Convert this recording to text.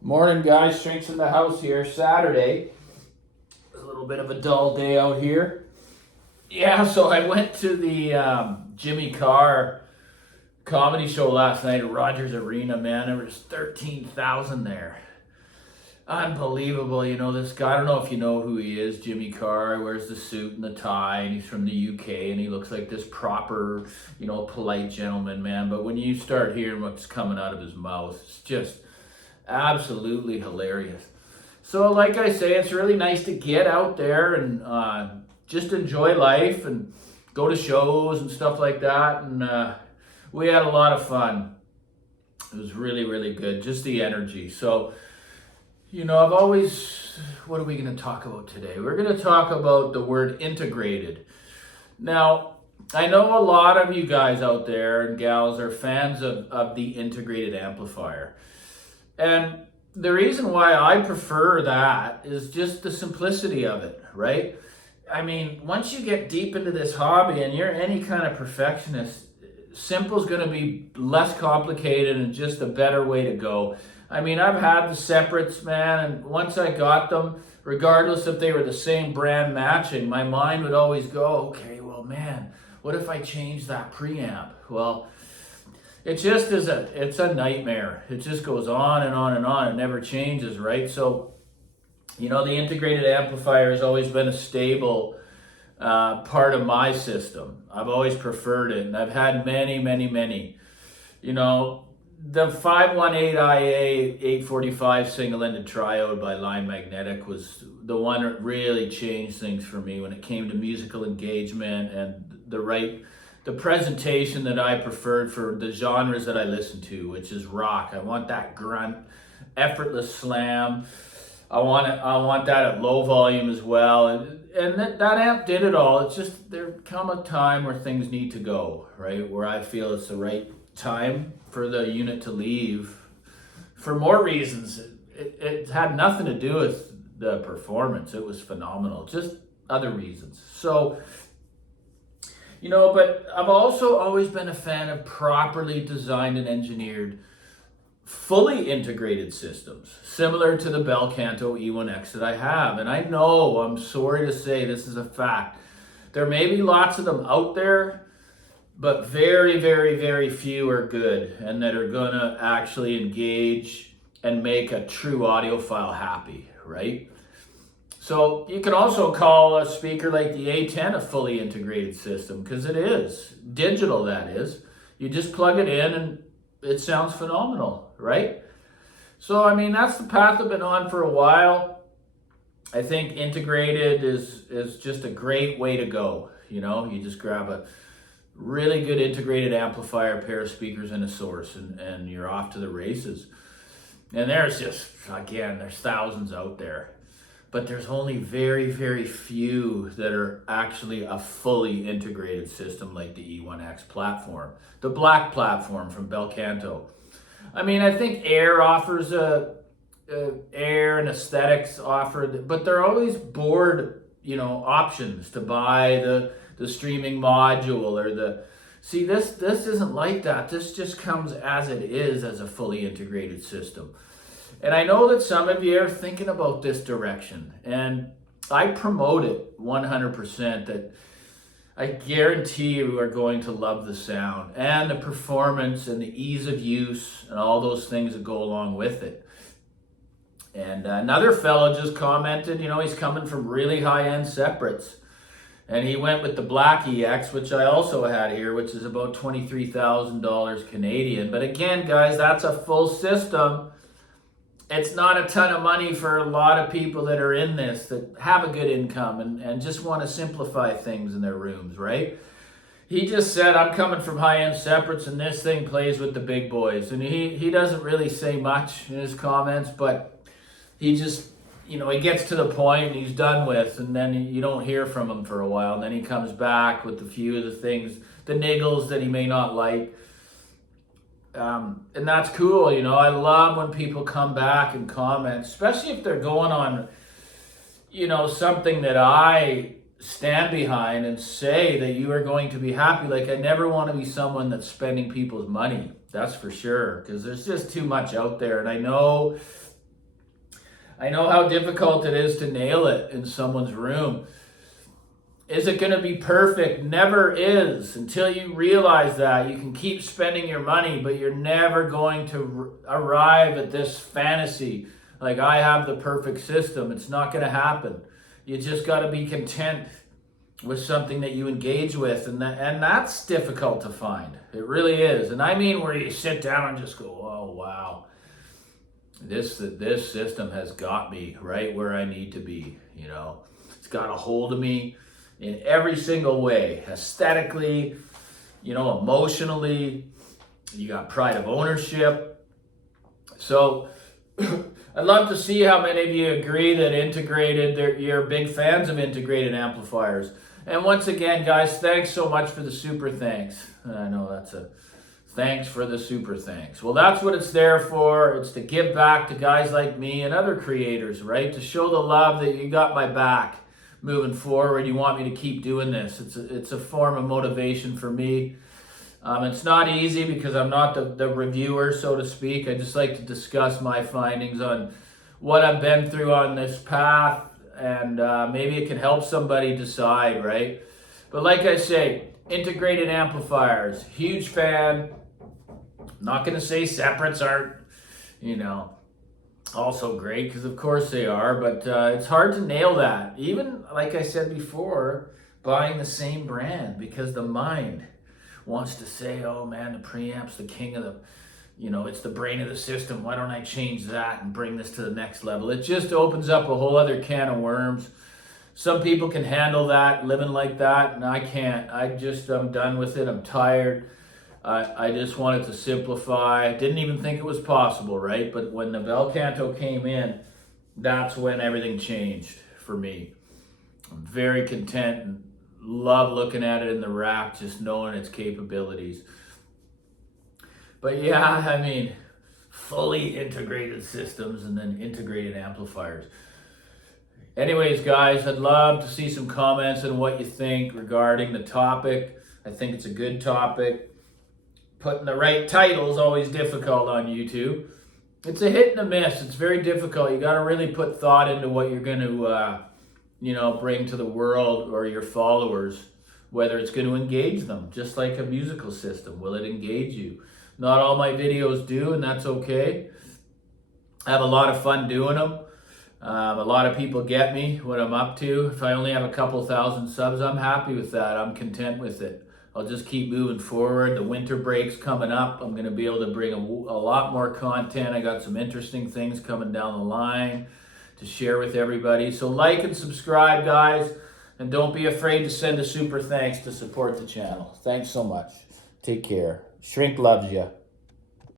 Morning, guys. Strengths in the house here. Saturday. A little bit of a dull day out here. Yeah, so I went to the Jimmy Carr comedy show last night at Rogers Arena. Man, there was 13,000 there. Unbelievable. This guy, I don't know if you know who he is, Jimmy Carr. He wears the suit and the tie, and he's from the UK, and he looks like this proper, polite gentleman, man. But when you start hearing what's coming out of his mouth, it's just absolutely hilarious. So, like I say, it's really nice to get out there and just enjoy life and go to shows and stuff like that. And we had a lot of fun. It was really, really good. Just the energy. So, I've always, what are we going to talk about today? We're going to talk about the word integrated. Now, I know a lot of you guys out there and gals are fans of the integrated amplifier. And the reason why I prefer that is just the simplicity of it, right? I mean, once you get deep into this hobby and you're any kind of perfectionist, simple is going to be less complicated and just a better way to go. I mean, I've had the separates, man, and once I got them, regardless if they were the same brand matching, my mind would always go, okay, well, man, what if I change that preamp? Well, it just is it's a nightmare. It just goes on and on and on. It never changes, right? So, the integrated amplifier has always been a stable part of my system. I've always preferred it, and I've had many, many, many. The 518IA 845 single-ended triode by Line Magnetic was the one that really changed things for me when it came to musical engagement and the presentation that I preferred for the genres that I listen to, which is rock. I want that grunt, effortless slam. I want that at low volume as well. And that amp did it all. It's just there come a time where things need to go, right? Where I feel it's the right time for the unit to leave for more reasons. It had nothing to do with the performance. It was phenomenal. Just other reasons. So, but I've also always been a fan of properly designed and engineered, fully integrated systems, similar to the Bel Canto E1X that I have. And I know, I'm sorry to say, this is a fact. There may be lots of them out there, but very, very, very few are good and that are going to actually engage and make a true audiophile happy, right? So you can also call a speaker like the A10 a fully integrated system, because it is. Digital, that is. You just plug it in and it sounds phenomenal, right? So, I mean, that's the path I've been on for a while. I think integrated is just a great way to go. You just grab a really good integrated amplifier, pair of speakers, and a source, and you're off to the races. And there's thousands out there. But there's only very, very few that are actually a fully integrated system like the E1X platform. The black platform from Bel Canto. I mean, I think Air offers Air and Aesthetics offered, but they're always board, options to buy the streaming module or see, this isn't like that. This just comes as it is as a fully integrated system. And I know that some of you are thinking about this direction, and I promote it 100%, that I guarantee you are going to love the sound and the performance and the ease of use and all those things that go along with it. And another fellow just commented, he's coming from really high-end separates. And he went with the Black EX, which I also had here, which is about $23,000 Canadian. But again, guys, that's a full system. It's not a ton of money for a lot of people that are in this, that have a good income and just want to simplify things in their rooms, right? He just said, I'm coming from high-end separates and this thing plays with the big boys. And he doesn't really say much in his comments, but he just, he gets to the point and he's done with, and then you don't hear from him for a while. And then he comes back with a few of the things, the niggles that he may not like. And that's cool, I love when people come back and comment, especially if they're going on, something that I stand behind and say that you are going to be happy. Like, I never want to be someone that's spending people's money. That's for sure, because there's just too much out there. And I know I know how difficult it is to nail it in someone's room. Is it going to be perfect? Never is. Until you realize that, you can keep spending your money, but you're never going to arrive at this fantasy like I have the perfect system. It's not going to happen. You just got to be content with something that you engage with, and that's difficult to find. It really is. And I mean where you sit down and just go, oh wow, this system has got me right where I need to be. You know, it's got a hold of me in every single way, aesthetically, you know, emotionally. You got pride of ownership. So I'd love to see how many of you agree that you're big fans of integrated amplifiers. And once again, guys, thanks so much for the super thanks. I know that's a thanks for the super thanks. Well, that's what it's there for. It's to give back to guys like me and other creators, right? To show the love that you got my back moving forward. You want me to keep doing this. It's a form of motivation for me. It's not easy because I'm not the reviewer, so to speak. I just like to discuss my findings on what I've been through on this path, and maybe it can help somebody decide, right? But like I say, integrated amplifiers, huge fan. Not going to say separates aren't, you know, also great, because of course they are, but it's hard to nail that. Even, like I said before, buying the same brand, because the mind wants to say, oh man, the preamp's the king of the, you know, it's the brain of the system. Why don't I change that and bring this to the next level? It just opens up a whole other can of worms. Some people can handle that, living like that, and I can't. I'm done with it. I'm tired. I just wanted to simplify. Didn't even think it was possible, right? But when the Bel Canto came in, that's when everything changed for me. I'm very content and love looking at it in the rack, just knowing its capabilities. But yeah, I mean, fully integrated systems and then integrated amplifiers. Anyways, guys, I'd love to see some comments on what you think regarding the topic. I think it's a good topic. Putting the right title is always difficult on YouTube. It's a hit and a miss. It's very difficult. You got to really put thought into what you're going to, bring to the world or your followers, whether it's going to engage them, just like a musical system. Will it engage you? Not all my videos do, and that's okay. I have a lot of fun doing them. A lot of people get me, what I'm up to. If I only have a couple thousand subs, I'm happy with that. I'm content with it. I'll just keep moving forward. The winter break's coming up. I'm going to be able to bring a lot more content. I got some interesting things coming down the line to share with everybody. So like and subscribe, guys. And don't be afraid to send a super thanks to support the channel. Thanks so much. Take care. Shrink loves you.